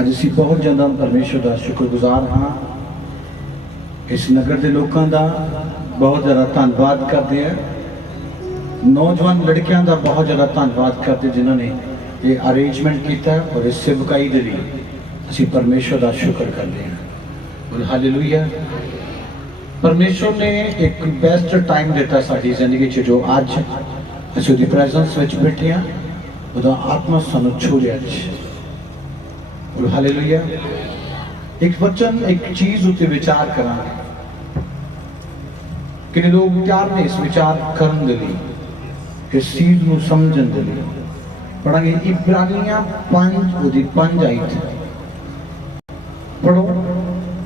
ਅੱਜ ਅਸੀਂ ਬਹੁਤ ਜ਼ਿਆਦਾ ਪਰਮੇਸ਼ਰ ਦਾ ਸ਼ੁਕਰਗੁਜ਼ਾਰ ਹਾਂ। इस नगर के लोगों का बहुत ज़्यादा धन्यवाद करते हैं, नौजवान लड़कियों का बहुत ज़्यादा धन्यवाद करते जिन्होंने ये अरेंजमेंट किया और इस सेवकाई के लिए असी परमेश्वर का शुक्र करते हैं। और हालेलुया, परमेश्वर ने एक बेस्ट टाइम दिता साडी जिंदगी च, जो अज असीं उहदी प्रेजेंस विच बैठे हैं, उहदा आत्मा सानूं छूलिया। और हालेलुया, एक वचन एक चीज़ उत्ते विचार करांगे कि लोग तैयार ने इस विचार करने के लिए, इस चीज़ को समझने के लिए। पढ़ांगे इब्रानियां 5 आयत पढ़ो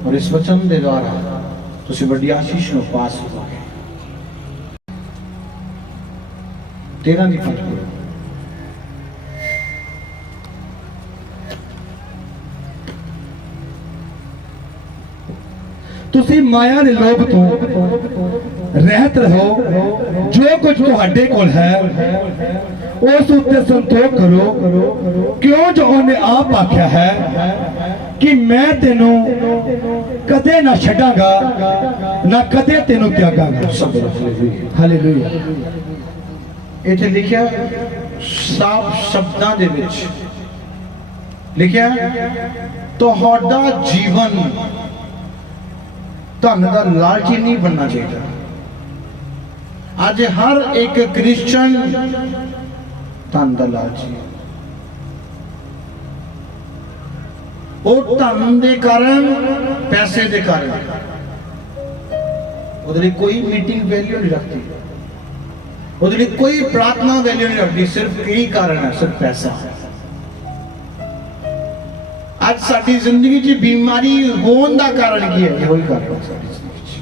और इस वचन के द्वारा तुसीं बड़ी आशीष को पास होवोगे। 13 की 5 पढ़ो। तुसी माया दे लोभ तो रहत रहो, जो कुछ तुहाडे कोल है उस उत्ते संतोख करो, क्यों जो उन्हें आप आख्या है कि मैं तेनू कदे ना छड्डांगा ना कदे तेनू त्यागांगा। हालेलुया। इत्थे लिखिया साफ शब्दां दे विच लिखिया, तुहाडा जीवन धन का लालची नहीं बनना चाहिए। आज हर एक क्रिश्चियन धन का लालची, वो धन के कारण, पैसे के कारण उहदे कोई मीटिंग वैल्यू नहीं रखती, उहदे कोई प्रार्थना वैल्यू नहीं रखती। सिर्फ यही कारण है, सिर्फ पैसा। आज साडी जिंदगी च बीमारी होने का कारण की है? यही कारण है साडी जिंदगी च।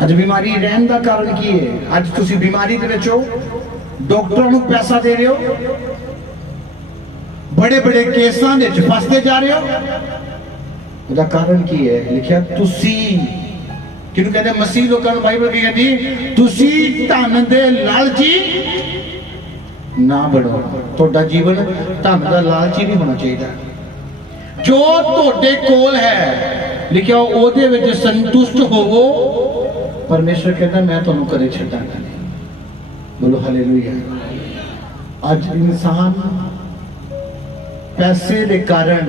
आज बीमारी रहने का कारण की है? आज तुसी बीमारी दे विच हो, डॉक्टरों को पैसा दे रहे हो, बड़े बड़े केसां दे विच फसते जा रहे हो। उसका कारण की है? लिखिया तुसी किहनूं कहते? मसीह लोकां नूं बाइबल की कहती, तुसी धन दे लालची ना बनो। तुहाडा जीवन धन का लालची नहीं होना चाहिए। जो तुहाडे कोल है, लिखिया ओहदे विच संतुष्ट होवो। परमेश्वर कहता मैं तुहानूं कदे छड्डांगा नहीं। बोलो हालेलुया। आज इंसान पैसे के कारण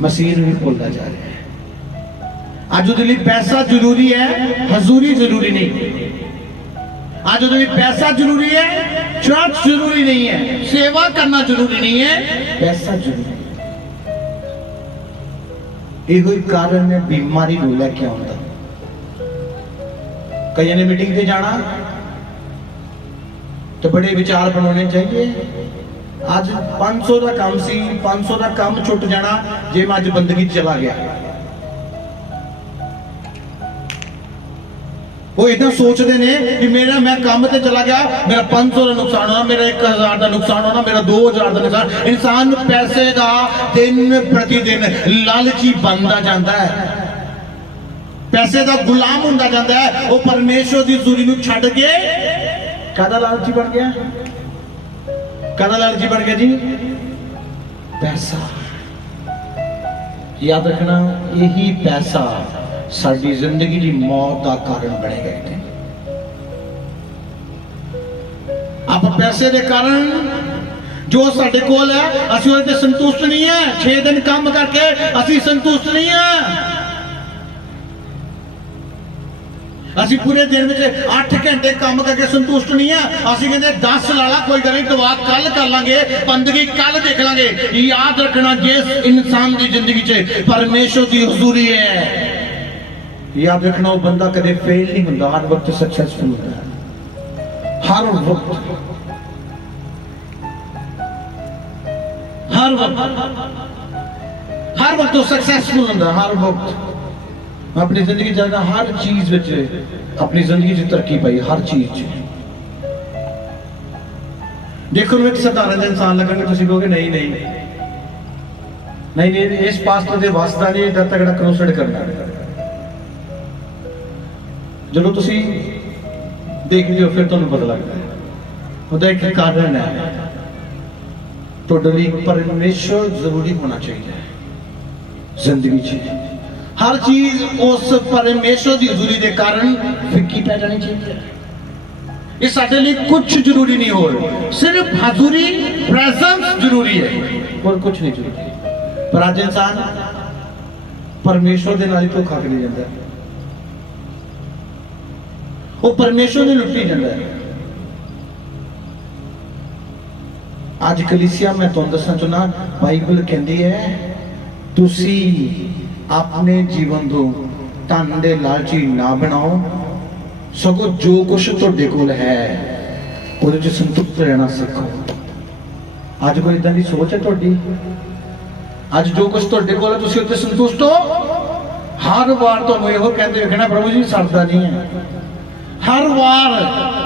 मसीह नूं भुलदा जा रहा है। आज उहदे लई पैसा जरूरी है, हजूरी जरूरी नहीं। आज उधर पैसा जरूरी है, चर्च जरूरी नहीं है, सेवा करना जरूरी नहीं है, पैसा जरूरी है। यही कारण है बीमारी को लेके आता। कई ने मीटिंग पे जाना तो बड़े विचार बनाने चाहिए। आज 500 का काम सी, 500 का काम छुट जाना जे मैं अज बंदगी चला गया। वो इतना सोचते ने कि मेरा मैं काम से चला गया, मेरा 500 का नुकसान होना, मेरा 1000 का नुकसान होना, मेरा 2000 का नुकसान। इंसान पैसे का दिन प्रतिदिन लालची बनता जाता है, पैसे का गुलाम होता जाता है। वो परमेश्वर की हजूरी नूं छड्ड के काहदा लालची बन गया? काहदा लालची बन गया जी? पैसा। याद रखना, यही पैसा साडी जिंदगी की मौत का कारण बने गए थे। आप पैसे के कारण जो साडे कोल है, असीं उहदे ते संतुष्ट नहीं है। 6 दिन काम करके असीं संतुष्ट नहीं है। असीं पूरे दिन में 8 घंटे काम करके संतुष्ट नहीं है। असीं कहते 10 ला ला, कोई गल नहीं, दुआ कल कर लांगे, बंदगी कल देख लांगे। याद रखना, जिस इंसान की जिंदगी च परमेश्वर की हुजूरी है, याद रखना, वो बंदा कदे फेल नहीं होता, हर वक्त सक्सेसफुल होता है। हर वक्त, हर वक्त वो सक्सेसफुल होता। हर वक्त अपनी जिंदगी जाना, हर चीज विच अपनी जिंदगी च तरक्की पाई, हर चीज। देखो एक साधारण इंसान लगेगा, तुम कहोगे नहीं नहीं नहीं नहीं, इस पास्टर के वास्ता नहीं इतना तगड़ा क्रूसेड करना। जो तुसी देखते हो फिर तुम्हें पता लगता है। ਉਹਦਾ एक कारण है, ਤੁਹਾਡੇ ਲਈ ਪਰਮੇਸ਼ਰ ਜ਼ਰੂਰੀ ਹੋਣਾ ਚਾਹੀਦਾ ਹੈ ਜ਼ਿੰਦਗੀ 'ਚ। ਹਰ ਚੀਜ਼ ਉਸ ਪਰਮੇਸ਼ਰ ਦੀ ਹਜ਼ੂਰੀ ਦੇ ਕਾਰਨ ਫਿੱਕੀ ਪੈ ਜਾਣੀ ਚਾਹੀਦੀ ਹੈ। ਇਹ ਸਾਡੇ ਲਈ ਕੁਝ ਜ਼ਰੂਰੀ ਨਹੀਂ, ਹੋਰ ਸਿਰਫ ਹਜ਼ੂਰੀ ਪ੍ਰੈਜ਼ੈਂਸ ਜ਼ਰੂਰੀ ਹੈ, ਹੋਰ ਕੁਝ ਨਹੀਂ ਜ਼ਰੂਰੀ। ਪਰ ਅੱਜ ਇਨਸਾਨ ਪਰਮੇਸ਼ਰ ਦੇ ਨਾਲ ਹੀ ਧੋਖਾ ਕਰੀ ਜਾਂਦਾ, ਉਹ ਪਰਮੇਸ਼ਰ ਨੂੰ ਲੁੱਟੀ ਜਾਂਦਾ ਹੈ। ਅੱਜ ਕਲੀਸਿਆ ਮੈਂ ਤੁਹਾਨੂੰ ਦੱਸਣਾ ਚਾਹੁੰਦਾ, ਬਾਈਬਲ ਕਹਿੰਦੀ ਹੈ ਤੁਸੀਂ ਆਪਣੇ ਜੀਵਨ ਨੂੰ ਧਨ ਦੇ ਲਾਲਚੀ ਨਾ ਬਣਾਓ, ਸਗੋਂ ਜੋ ਕੁਛ ਤੁਹਾਡੇ ਕੋਲ ਹੈ ਉਹਦੇ 'ਚ ਸੰਤੁਸ਼ਟ ਰਹਿਣਾ ਸਿੱਖੋ। ਅੱਜ ਕੋਈ ਇਦਾਂ ਦੀ ਸੋਚ ਹੈ ਤੁਹਾਡੀ? ਅੱਜ ਜੋ ਕੁਛ ਤੁਹਾਡੇ ਕੋਲ ਹੈ ਤੁਸੀਂ ਉੱਤੇ ਸੰਤੁਸ਼ਟ ਹੋ? ਹਰ ਵਾਰ ਤੁਹਾਨੂੰ ਇਹੋ ਕਹਿੰਦੇ ਵੇਖਣਾ ਪ੍ਰਭੂ ਜੀ ਸਰਦਾ ਨਹੀਂ ਹੈ। ਹਰ ਵਾਰ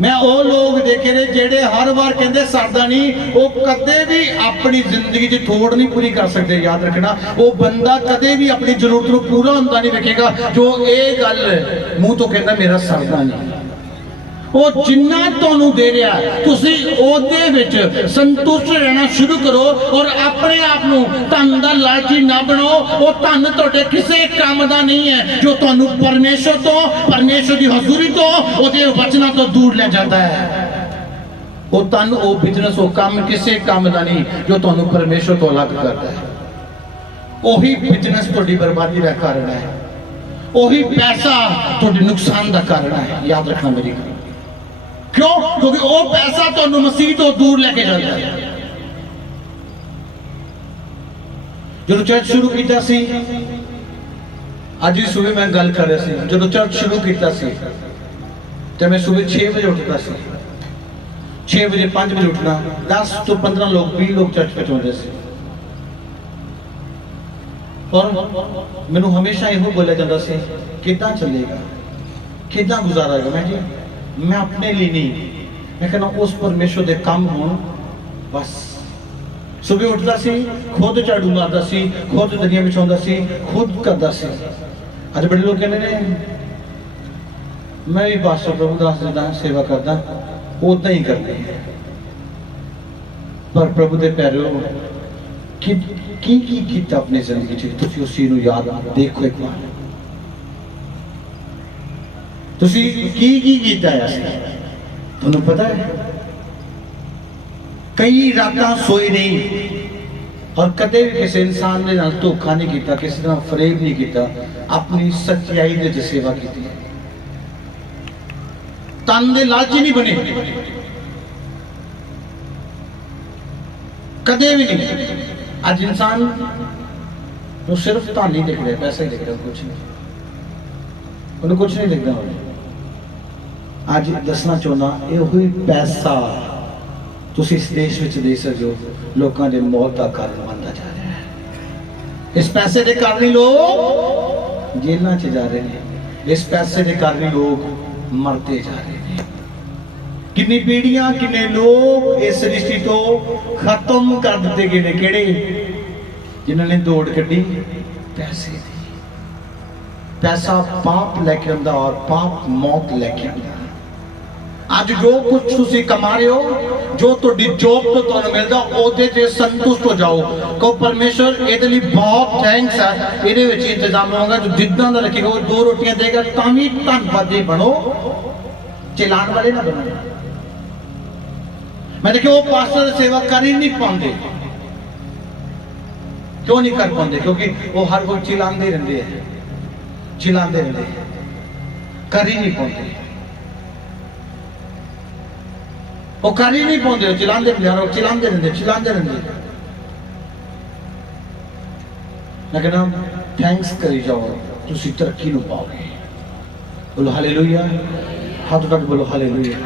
ਮੈਂ ਉਹ ਲੋਕ ਦੇਖੇ ਨੇ ਜਿਹੜੇ ਹਰ ਵਾਰ ਕਹਿੰਦੇ ਸਰਦਾ ਨਹੀਂ, ਉਹ ਕਦੇ ਵੀ ਆਪਣੀ ਜ਼ਿੰਦਗੀ 'ਚ ਥੋੜ ਨਹੀਂ ਪੂਰੀ ਕਰ ਸਕਦੇ। ਯਾਦ ਰੱਖਣਾ, ਉਹ ਬੰਦਾ ਕਦੇ ਵੀ ਆਪਣੀ ਜ਼ਰੂਰਤ ਨੂੰ ਪੂਰਾ ਹੁੰਦਾ ਨਹੀਂ ਵੇਖੇਗਾ ਜੋ ਇਹ ਗੱਲ ਮੂੰਹ ਤੋਂ ਕਹਿੰਦਾ ਮੇਰਾ ਸਰਦਾ ਨਹੀਂ। ਉਹ ਜਿੰਨਾ ਤੁਹਾਨੂੰ ਦੇ ਰਿਹਾ ਤੁਸੀਂ ਉਹਦੇ ਵਿੱਚ ਸੰਤੁਸ਼ਟ ਰਹਿਣਾ ਸ਼ੁਰੂ ਕਰੋ ਔਰ ਆਪਣੇ ਆਪ ਨੂੰ ਧਨ ਦਾ ਲਾਲਚੀ ਨਾ ਬਣਾਓ। ਉਹ ਧਨ ਤੁਹਾਡੇ ਕਿਸੇ ਕੰਮ ਦਾ ਨਹੀਂ ਹੈ ਜੋ ਤੁਹਾਨੂੰ ਪਰਮੇਸ਼ਰ ਤੋਂ, ਪਰਮੇਸ਼ਰ ਦੀ ਹਜ਼ੂਰੀ ਤੋਂ, ਉਹਦੇ ਵਚਨਾਂ ਤੋਂ ਦੂਰ ਲੈ ਜਾਂਦਾ ਹੈ। ਉਹ ਧਨ, ਉਹ ਬਿਜ਼ਨਸ, ਉਹ ਕੰਮ ਕਿਸੇ ਕੰਮ ਦਾ ਨਹੀਂ ਜੋ ਤੁਹਾਨੂੰ ਪਰਮੇਸ਼ਰ ਤੋਂ ਅਲੱਗ ਕਰਦਾ ਹੈ। ਉਹੀ ਬਿਜ਼ਨਸ ਤੁਹਾਡੀ ਬਰਬਾਦੀ ਦਾ ਕਾਰਨ ਹੈ, ਉਹੀ ਪੈਸਾ ਤੁਹਾਡੇ ਨੁਕਸਾਨ ਦਾ ਕਾਰਨ ਹੈ। ਯਾਦ ਰੱਖਣਾ ਮੇਰੀ ਗੱਲ। ਕਿਉਂ? ਕਿਉਂਕਿ ਉਹ ਪੈਸਾ ਤੁਹਾਨੂੰ ਮਸੀਹ ਤੋਂ ਦੂਰ ਲੈ ਕੇ ਜਾਂਦਾ ਹੈ। ਜਦੋਂ ਚਰਚ ਸ਼ੁਰੂ ਕੀਤਾ ਸੀ, ਅੱਜ ਵੀ ਸਵੇਰੇ ਮੈਂ ਗੱਲ ਕਰ ਰਿਹਾ ਸੀ, ਜਦੋਂ ਚਰਚ ਸ਼ੁਰੂ ਕੀਤਾ ਸੀ ਤੇ ਮੈਂ ਸਵੇਰੇ 6 ਵਜੇ ਉੱਠਦਾ ਸੀ। 6 ਵਜੇ 5 ਵਜੇ ਉੱਠਣਾ, 10 ਤੋਂ 15 ਲੋਕ 20 ਲੋਕ ਚਰਚ ਵਿੱਚ ਆਉਂਦੇ ਸੀ। ਔਰ ਮੈਨੂੰ ਹਮੇਸ਼ਾ ਇਹੋ ਬੋਲਿਆ ਜਾਂਦਾ ਸੀ ਕਿੱਦਾਂ ਚੱਲੇਗਾ, ਕਿੱਦਾਂ ਗੁਜ਼ਾਰਾ ਹੋਏਗਾ। ਮੈਂ ਜੀ मैं अपने लिए नहीं, मैं कहना उस परमेश्वर दे काम होण बस। सुबह उठता सी, खुद झाड़ू मारदा सी, खुद दुनिया बिछाउंदा सी, खुद करदा सी। अज बड़े लोग कहने ने मैं भी पास्टर प्रभुदास जिदा सेवा करदा, उदा ही करते हैं। पर प्रभु दे प्यारो की कीता अपनी जिंदगी च, तुसीं उस चीज़ नूं याद देखो एक बार। ਤੁਸੀਂ ਕੀ ਕੀਤਾ ਹੈ? ਤੁਹਾਨੂੰ ਪਤਾ ਹੈ ਕਈ ਰਾਤਾਂ ਸੋਏ ਨਹੀਂ ਔਰ ਕਦੇ ਵੀ ਕਿਸੇ ਇਨਸਾਨ ਦੇ ਨਾਲ ਧੋਖਾ ਨਹੀਂ ਕੀਤਾ, ਕਿਸੇ ਨਾਲ ਫਰੇਬ ਨਹੀਂ ਕੀਤਾ, ਆਪਣੀ ਸੱਚਾਈ ਦੇ ਵਿੱਚ ਸੇਵਾ ਕੀਤੀ ਹੈ। ਤਨ ਦੇ ਲਾਲਚੀ ਨਹੀਂ ਬਣੇ, ਕਦੇ ਵੀ ਨਹੀਂ। ਅੱਜ ਇਨਸਾਨ ਨੂੰ ਸਿਰਫ ਧਨ ਹੀ ਦਿਖ ਰਿਹਾ, ਪੈਸਾ ਹੀ ਦਿਖ ਰਿਹਾ, ਕੁਛ ਨਹੀਂ, ਉਹਨੂੰ ਕੁਛ ਨਹੀਂ ਦਿਖਦਾ। ਅੱਜ ਦੱਸਣਾ ਚਾਹੁੰਦਾ ਇਹੋ ਹੀ ਪੈਸਾ ਤੁਸੀਂ ਇਸ ਦੇਸ਼ ਵਿੱਚ ਦੇ ਸਕਦੇ ਹੋ, ਲੋਕਾਂ ਦੇ ਮੌਤ ਦਾ ਕਾਰਨ ਬਣਦਾ ਜਾ ਰਿਹਾ ਹੈ। ਇਸ ਪੈਸੇ ਦੇ ਕਾਰਨ ਹੀ ਲੋਕ ਜੇਲ੍ਹਾਂ 'ਚ ਜਾ ਰਹੇ ਨੇ, ਇਸ ਪੈਸੇ ਦੇ ਕਾਰਨ ਹੀ ਲੋਕ ਮਰਦੇ ਜਾ ਰਹੇ ਨੇ। ਕਿੰਨੀ ਪੀੜ੍ਹੀਆਂ, ਕਿੰਨੇ ਲੋਕ ਇਸ ਸ੍ਰਿਸ਼ਟੀ ਤੋਂ ਖਤਮ ਕਰ ਦਿੱਤੇ ਗਏ ਨੇ। ਕਿਹੜੇ? ਜਿਨ੍ਹਾਂ ਨੇ ਦੌੜ ਕੱਢੀ ਪੈਸੇ ਦੀ। ਪੈਸਾ ਪਾਪ ਲੈ ਕੇ ਆਉਂਦਾ ਔਰ ਪਾਪ ਮੌਤ ਲੈ ਕੇ ਆਉਂਦਾ। ਅੱਜ ਜੋ ਕੁਝ ਤੁਸੀਂ ਕਮਾ ਰਹੇ ਹੋ, ਜੋ ਤੁਹਾਡੀ ਜੋਬ ਤੋਂ ਤੁਹਾਨੂੰ ਮਿਲਦਾ, ਉਹਦੇ 'ਤੇ ਸੰਤੁਸ਼ਟ ਹੋ ਜਾਓ। ਕਹੋ ਪਰਮੇਸ਼ਰ ਇਹਦੇ ਲਈ ਬਹੁਤ ਥੈਂਕਸ ਹੈ, ਇਹਦੇ ਵਿੱਚ ਇੰਤਜ਼ਾਮ ਹੋਊਗਾ, ਜੋ ਜਿੱਦਾਂ ਦਾ ਰੱਖੇਗਾ ਉਹ 2 ਰੋਟੀਆਂ ਦੇਗਾ ਤਾਂ ਵੀ ਧੰਨਵਾਦੀ ਬਣੋ, ਚਲਾਣ ਵਾਲੇ ਨਾ ਬਣੋ। ਮੈਂ ਦੇਖਿਆ ਉਹ ਪਾਸਟਰ ਸੇਵਾ ਕਰ ਹੀ ਨਹੀਂ ਪਾਉਂਦੇ। ਕਿਉਂ ਨਹੀਂ ਕਰ ਪਾਉਂਦੇ? ਕਿਉਂਕਿ ਉਹ ਹਰ ਕੋਈ ਚਲਾਉਂਦੇ ਰਹਿੰਦੇ ਹੈ, ਚਲਾਉਂਦੇ ਰਹਿੰਦੇ, ਕਰ ਹੀ ਨਹੀਂ ਪਾਉਂਦੇ। ਉਹ ਕਰ ਹੀ ਨਹੀਂ ਪਾਉਂਦੇ, ਚਲਾਉਂਦੇ ਪਿਆਰੋ, ਚਲਾਉਂਦੇ ਰਹਿੰਦੇ, ਚਲਾਉਂਦੇ ਰਹਿੰਦੇ। ਮੈਂ ਕਹਿੰਦਾ ਥੈਂਕਸ ਕਰੀ ਜਾਓ, ਤੁਸੀਂ ਤਰੱਕੀ ਨੂੰ ਪਾਓਗੇ। ਬੋਲੋ ਹਾਲੇਲੂਇਆ, ਹੱਥ ਤੱਕ ਬੋਲੋ ਹਾਲੇਲੂਇਆ।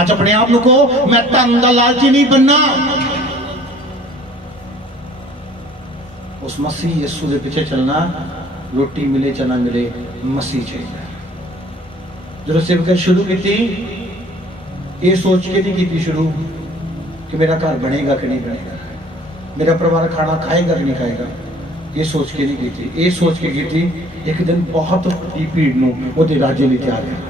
ਅੱਜ ਆਪਣੇ ਆਪ ਨੂੰ ਕਹੋ ਮੈਂ ਧਨ ਦਾ ਲਾਲਚੀ ਨਹੀਂ ਬਣਨਾ, ਉਸ ਮਸੀਹ ਯਿਸੂ ਦੇ ਪਿੱਛੇ ਚੱਲਣਾ। रोटी मिले चना मिले, मसीह चाहिए। जो सेवक शुरू की ये सोच के नहीं की शुरू कि मेरा घर बनेगा कि नहीं बनेगा, मेरा परिवार खाना खाएगा कि नहीं खाएगा, ये सोच के नहीं की। ये सोच के की थी एक दिन बहुत बड़ी भीड़ नूं राजे लिए तैयार करना।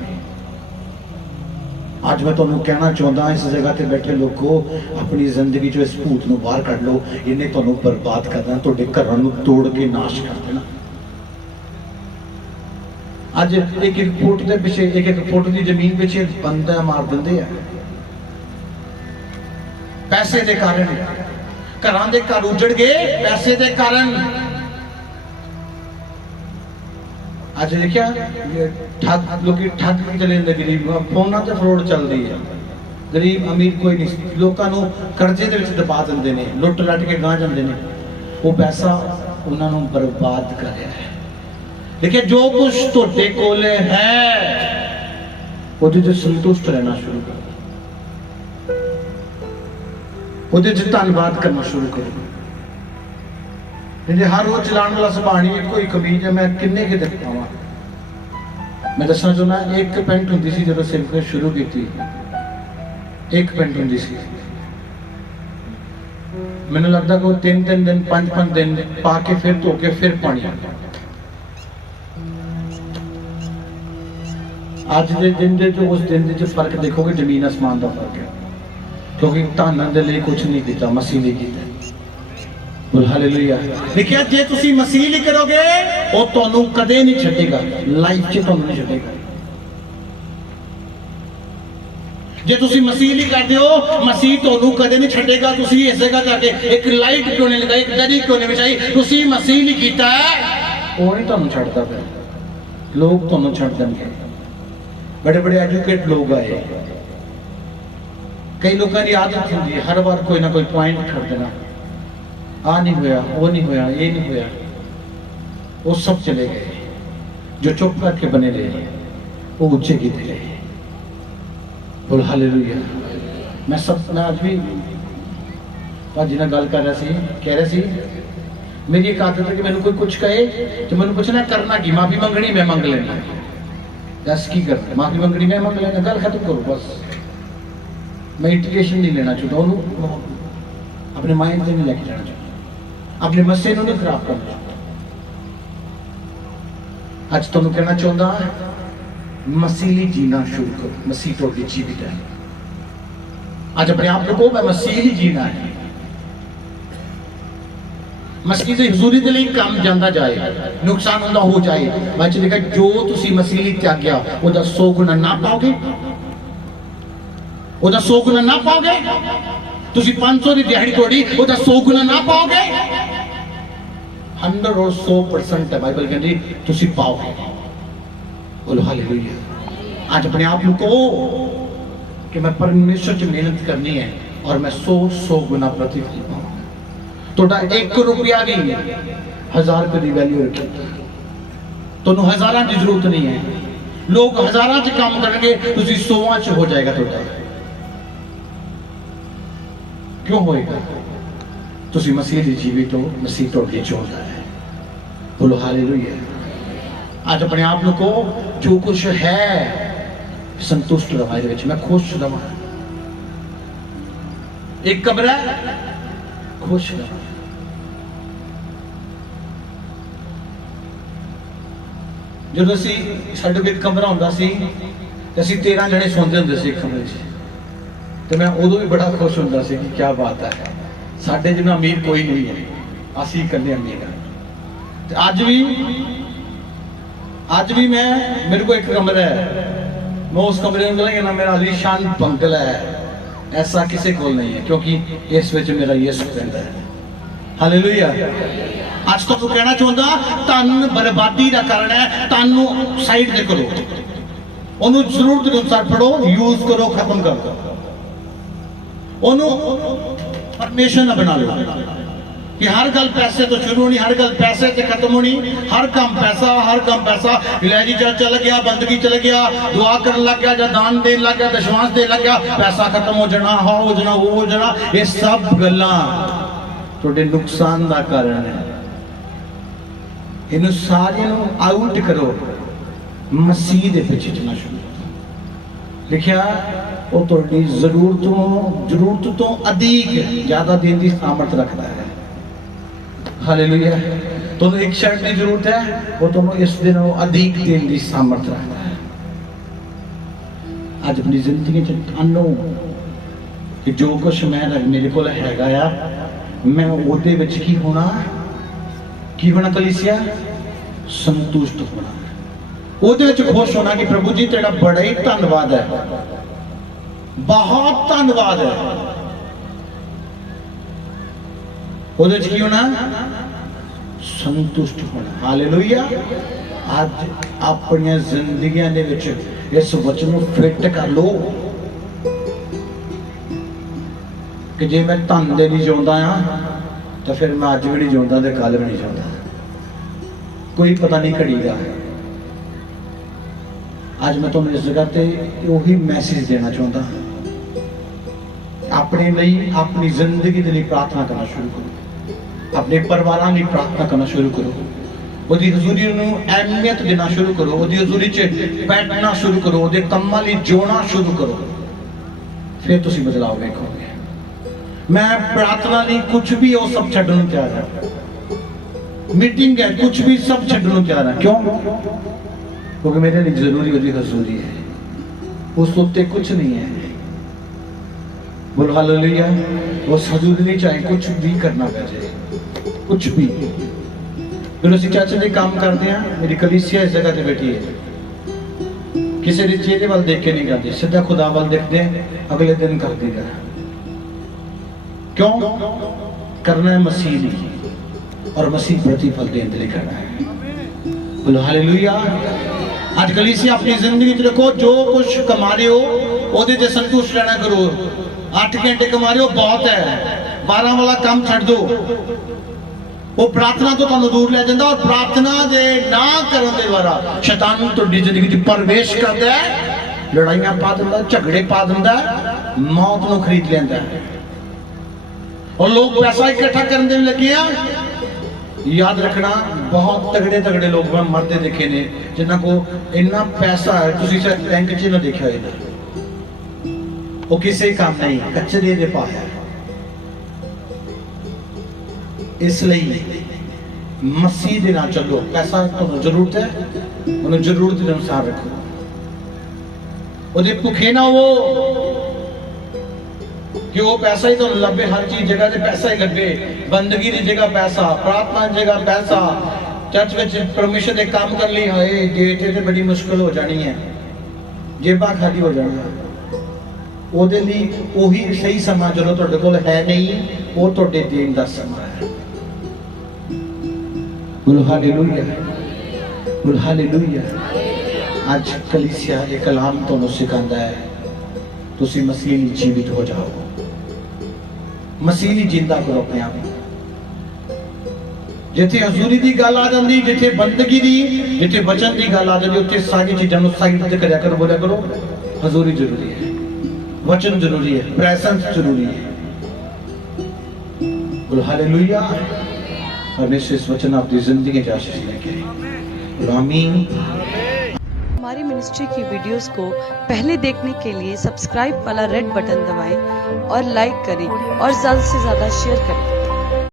ਅੱਜ मैं ਤੁਹਾਨੂੰ कहना चाहता इस जगह ਤੇ बैठे लोगों अपनी जिंदगी चो इस भूत ਨੂੰ बाहर ਕੱਢ ਲਓ। ਇਹਨੇ ਤੁਹਾਨੂੰ बर्बाद करना, ਤੁਹਾਡੇ ਘਰਾਂ ਨੂੰ ਤੋੜ ਕੇ ਨਾਸ਼ ਕਰ ਦੇਣਾ। ਅੱਜ एक एक फुट ਦੇ ਪਿੱਛੇ एक एक फुट ਦੀ ਜ਼ਮੀਨ ਪਿੱਛੇ ਬੰਦਾ ਮਾਰ ਦਿੰਦੇ ਆ ਪੈਸੇ ਦੇ ਕਾਰਨ। ਘਰਾਂ ਦੇ ਘਰ ਉਜੜ ਗਏ ਪੈਸੇ ਦੇ ਕਾਰਨ। ਅੱਜ देखिया ठग लोग ठग चले जाते गरीब फोना ते फ्रॉड चल रही है। गरीब अमीर कोई नहीं, लोगों को कर्जे दे विच दबा देंदे ने, लुट लट के गां जांदे ने। वो पैसा उन्हां नूं बर्बाद कर रहा है। देखिए जो कुछ तुहाडे कोल है ਉਹਦੇ 'ਚ संतुष्ट रहना शुरू करो, ਉਹਦੇ 'ਚ धन्यवाद करना शुरू करो। हर रोज चलाने वाला सुभाणी कोई कमीज है, मैं किन्ने के देख पावा। मैं दसना चाहना एक पेंट होंदी सी जदों सिर्फ शुरू की थी, एक पेंट होंदी सी। मैंने लगता कि 3-3 दिन 5-5 दिन पा के फिर धो के फिर पानी। आज के दिन दे तो उस दिन दे फर्क देखोगे, जमीन आसमान का फर्क है। क्योंकि धन दे लिए कुछ नहीं किया, मसीह ने किया। हालेलुया। देखिए जे तुसी मसीह नहीं करोगे वो ਤੁਹਾਨੂੰ ਕਦੇ ਨਹੀਂ ਛੱਡੇਗਾ, ਲਾਈਫ 'ਚ ਤੁਹਾਨੂੰ ਨਹੀਂ ਛੱਡੇਗਾ। ਜੇ ਤੁਸੀਂ ਮਸੀਹ ਨਹੀਂ ਕਰਦੇ ਹੋ ਮਸੀਹ ਤੁਹਾਨੂੰ ਕਦੇ ਨਹੀਂ ਛੱਡੇਗਾ। ਤੁਸੀਂ ਇਸ ਜਗ੍ਹਾ ਜਾ ਕੇ ਇੱਕ ਲਾਈਟ ਕਿਉਂ ਨਹੀਂ ਲਗਾਈ, ਇੱਕ ਦਰੀ ਕਿਉਂ ਨਹੀਂ ਵਿਛਾਈ, ਤੁਸੀਂ ਮਸੀਹ ਨਹੀਂ ਕੀਤਾ ਉਹ ਨਹੀਂ ਤੁਹਾਨੂੰ ਛੱਡਦਾ ਪਿਆ। ਲੋਕ ਤੁਹਾਨੂੰ ਛੱਡ ਦੇਣਗੇ। बड़े बड़े एजुकेट लोग आए, कई लोगों की आदत होती है हर बार कोई ना कोई पॉइंट कर देना, आ नहीं होया, वो नहीं होया, ये नहीं होया। वो सब चले गए। जो चुप करके बने रहे वो ऊंचे गिरते रहे। बोल हालेलुया। मैं आज भी भाजी नाल गल कर रहा सी, कह रहा सी मेरी एक आदत है कि मैंने कोई कुछ कहे तो मैंने पूछना करना की, माफी मंगनी मैं मंग लेना, दस की करना, माफी मंगनी मैं मंग लेना, गल खत्म करो बस। मैं इंटीग्रेशन नहीं लेना चाहता, उन्होंने अपने माइंड से नहीं लेके जाना चाहता, अपने मस्से नहीं खराब करना चाहता। आज तुहानू कहना चाहता मसीही जीना शुरू करो। मसीह तुहाडी जीवित है। आज अपने आप को कहो मैं मसीही जीना है। मसीह की हजूरी के लिए काम जाता जाए, नुकसान होंदा हो जाए, मैं देखा जो तुसी मसीह लिए त्याग्या ओदा 100 गुना ना पाओगे, ओदा 100 गुना ना पाओगे। तुसी 500 की दिहाड़ी तोड़ी ओदा 100 गुना ना पाओगे। 100 और 100% है बाइबल कहती तुसी पाओगे। बोलो हालेलुया। आज अपने आप को कि मैं परमेश्वर की मेहनत करनी है और मैं 100 गुना प्रतिफल पाऊंगा। थोड़ा 1 रुपया भी 1000 रुपये की वैल्यू रखी, तुहानू हजारां की जरूरत नहीं है। लोग हजारां च काम करेंगे, तुसी 100 च हो जाएगा। थोड़ा क्यों होएगा? तुसी मसीह दी जीवित हो, मसीह तुहाडे च होंदा है। बोलो हालेलुया। आज अपने आप को जो कुछ है संतुष्ट रहा, मैं खुश रहा। एक कमरा खुश रहा। जो असी साडे कोल कमरा हुंदा सी ते असी 13 जने सोंदे हुंदे सी कमरे 'ਚ, ते मैं उदों भी बड़ा खुश हुंदा सी कि क्या बात है, साडे जिन्ना अमीर कोई नहीं है, असी इकल्ले अमीर हैं। ते अज भी मैं मेरे को एक कमरा है, मैं उस कमरे में ना मेरा आलीशान बंगला है, ऐसा किसी को नहीं है, क्योंकि इस विच मेरा यीशु रहंदा है। हालेलुया। आज तो कहना चाहता धन बर्बादी का कारण है, धन साइड से करो, ओनू जरूरत के अनुसार पढ़ो, यूज करो, खत्म कर दो, ओनू परमेश्वर ना बना लो कि हर गल पैसे तो शुरू होनी, हर गल पैसे से खत्म होनी, हर काम पैसा, हर काम पैसा। इलाजी चल गया, बंदगी चल गया, दुआ करने लग गया, दान देने लग गया, दशवांश देने लग गया, पैसा खत्म हो जाना, हाँ हो जाना, वो हो जाना। ये सब गल्लां तुहाडे नुकसान का कारण है। इन्हू सारियां आउट करो, मसीह दे पिछे चलना शुरू करो। लिखिया वो तुहाडी जरूरत तो अधिक ज्यादा देने की सामर्थ रखता है। हालेलुया। तुहानू एक शर्ट की जरूरत है, वो तुहानू इस दिन अधिक देने की सामर्थ रखता है। अज अपनी जिंदगी च ठानो कि जो कुछ मैं मेरे को हैगा आ मैं ਉਹਦੇ ਵਿੱਚ ਕੀ ਹੋਣਾ कलीसिया संतुष्ट होना ਉਹਦੇ ਵਿੱਚ खुश होना कि प्रभु जी तेरा बड़ा ही धन्यवाद है बहुत धन्यवाद है ਉਹਦੇ ਵਿੱਚ ਕੀ होना संतुष्ट होना हालेलुया आज अपनी जिंदगियां दे विच इस वचन को फिट कर लो कि जे मैं धन दे नहीं जिउंदा आ तो फिर मैं अज भी नहीं जिउंदा ते कल भी नहीं जिउंदा कोई पता नहीं घड़ी का आज मैं तुहानूं इस जगह ते उही मैसेज देना चाहता अपने लिए अपनी जिंदगी के लिए प्रार्थना करना शुरू करो अपने परिवारों की प्रार्थना करना शुरू करो ਉਹਦੀ ਹਜ਼ੂਰੀ ਨੂੰ ਅਹਿਮੀਅਤ ਦੇਣਾ ਸ਼ੁਰੂ ਕਰੋ ਉਹਦੀ ਹਜ਼ੂਰੀ 'ਚ ਬੈਠਣਾ ਸ਼ੁਰੂ ਕਰੋ ਉਹਦੇ ਕੰਮਾਂ ਲਈ ਜਿਉਣਾ ਸ਼ੁਰੂ ਕਰੋ ਫਿਰ ਤੁਸੀਂ ਬਦਲਾਅ ਵੇਖੋਗੇ मैं प्रार्थना नहीं कुछ भी वो सब छड्डण नूं तैयार है मीटिंग है कुछ भी सब छड्डण नूं तैयार है क्यों क्योंकि मेरे लिए जरूरी उसकी हजूरी है उस उत्ते कुछ नहीं है बोलो हालेलुया उस हजूरी नहीं चाहे कुछ भी करना पै जाए कुछ भी फिर ਅਸੀਂ ਚਾਚੇ ਦੇ काम करते हैं मेरी कलीसिया इस जगह ते बैठी है किसी के चेहरे वाल देख के नहीं करते सीधा खुदा वाल देखते हैं अगले दिन कर देगा क्यों करना है मसीह नहीं और मसीह प्रतिफल देने लिए करना है बोलो हालेलुया आज कलीसिया अपनी जिंदगी में देखो जो कुछ कमा रहे हो ओदे ते संतुष्ट रहना करो 8 घंटे कमा रहे हो बहुत है 12 वाला काम छड़ दो वो प्रार्थना तो तुहानूं दूर ले जांदा और प्रार्थना दे ना करन दे द्वारा शैतान तुहाडी जिंदगी च प्रवेश करदा है लड़ाइयां पा दिंदा झगड़े पा दिंदा मौत नूं खरीद लैंदा है और लोग पैसा इकट्ठा करने में लगे हैं याद रखना बहुत तगड़े तगड़े लोग मैं मरते देखे ने जिन्हां को इन्ना पैसा है तुसीं शायद बैंक च ना देखा होगा वो किसी काम नहीं कचरे दे पाया इसलिए मसीह दे नाल चलो पैसा तुहानूं जरूरत है उन्हें जरूरत के अनुसार रखो ਉਹਦੇ ਭੁੱਖੇ ना हो कि वो पैसा ही तो लगे हर चीज जगह से पैसा ही लगे बंदगी की जगह पैसा प्रार्थना की जगह पैसा चर्च में परमिशन के काम कर ली है डेट तो बड़ी मुश्किल हो जानी है जेबा खाली हो जानी ओदे लिए वही सही समा जो तुहाडे कोल है नहीं वो तुहाडे देन दा समा है बोलो हालेलुया बोलो हालेलुया आज कलीसिया ये कलाम तुहानूं सिखांदा है तुसीं मसीह में जीवित हो जाओ मसीह नहीं जिंदा करो अपने आप जिथे हजूरी की गल आ जाती जिथे बंदगी की जिथे वचन की गल आ जाती उत्थे सारी चीज़ों साइड ते करया करो बोलिया करो हजूरी जरूरी है वचन जरूरी है प्रेजेंस जरूरी है बोलो हालेलुया परमेश्वर इस वचन आपकी जिंदगी में आशीष लेके आए आमीन। हमारी मिनिस्ट्री की वीडियोस को पहले देखने के लिए सब्सक्राइब वाला रेड बटन दबाएं और लाइक करें और ज़्यादा से ज़्यादा शेयर करें।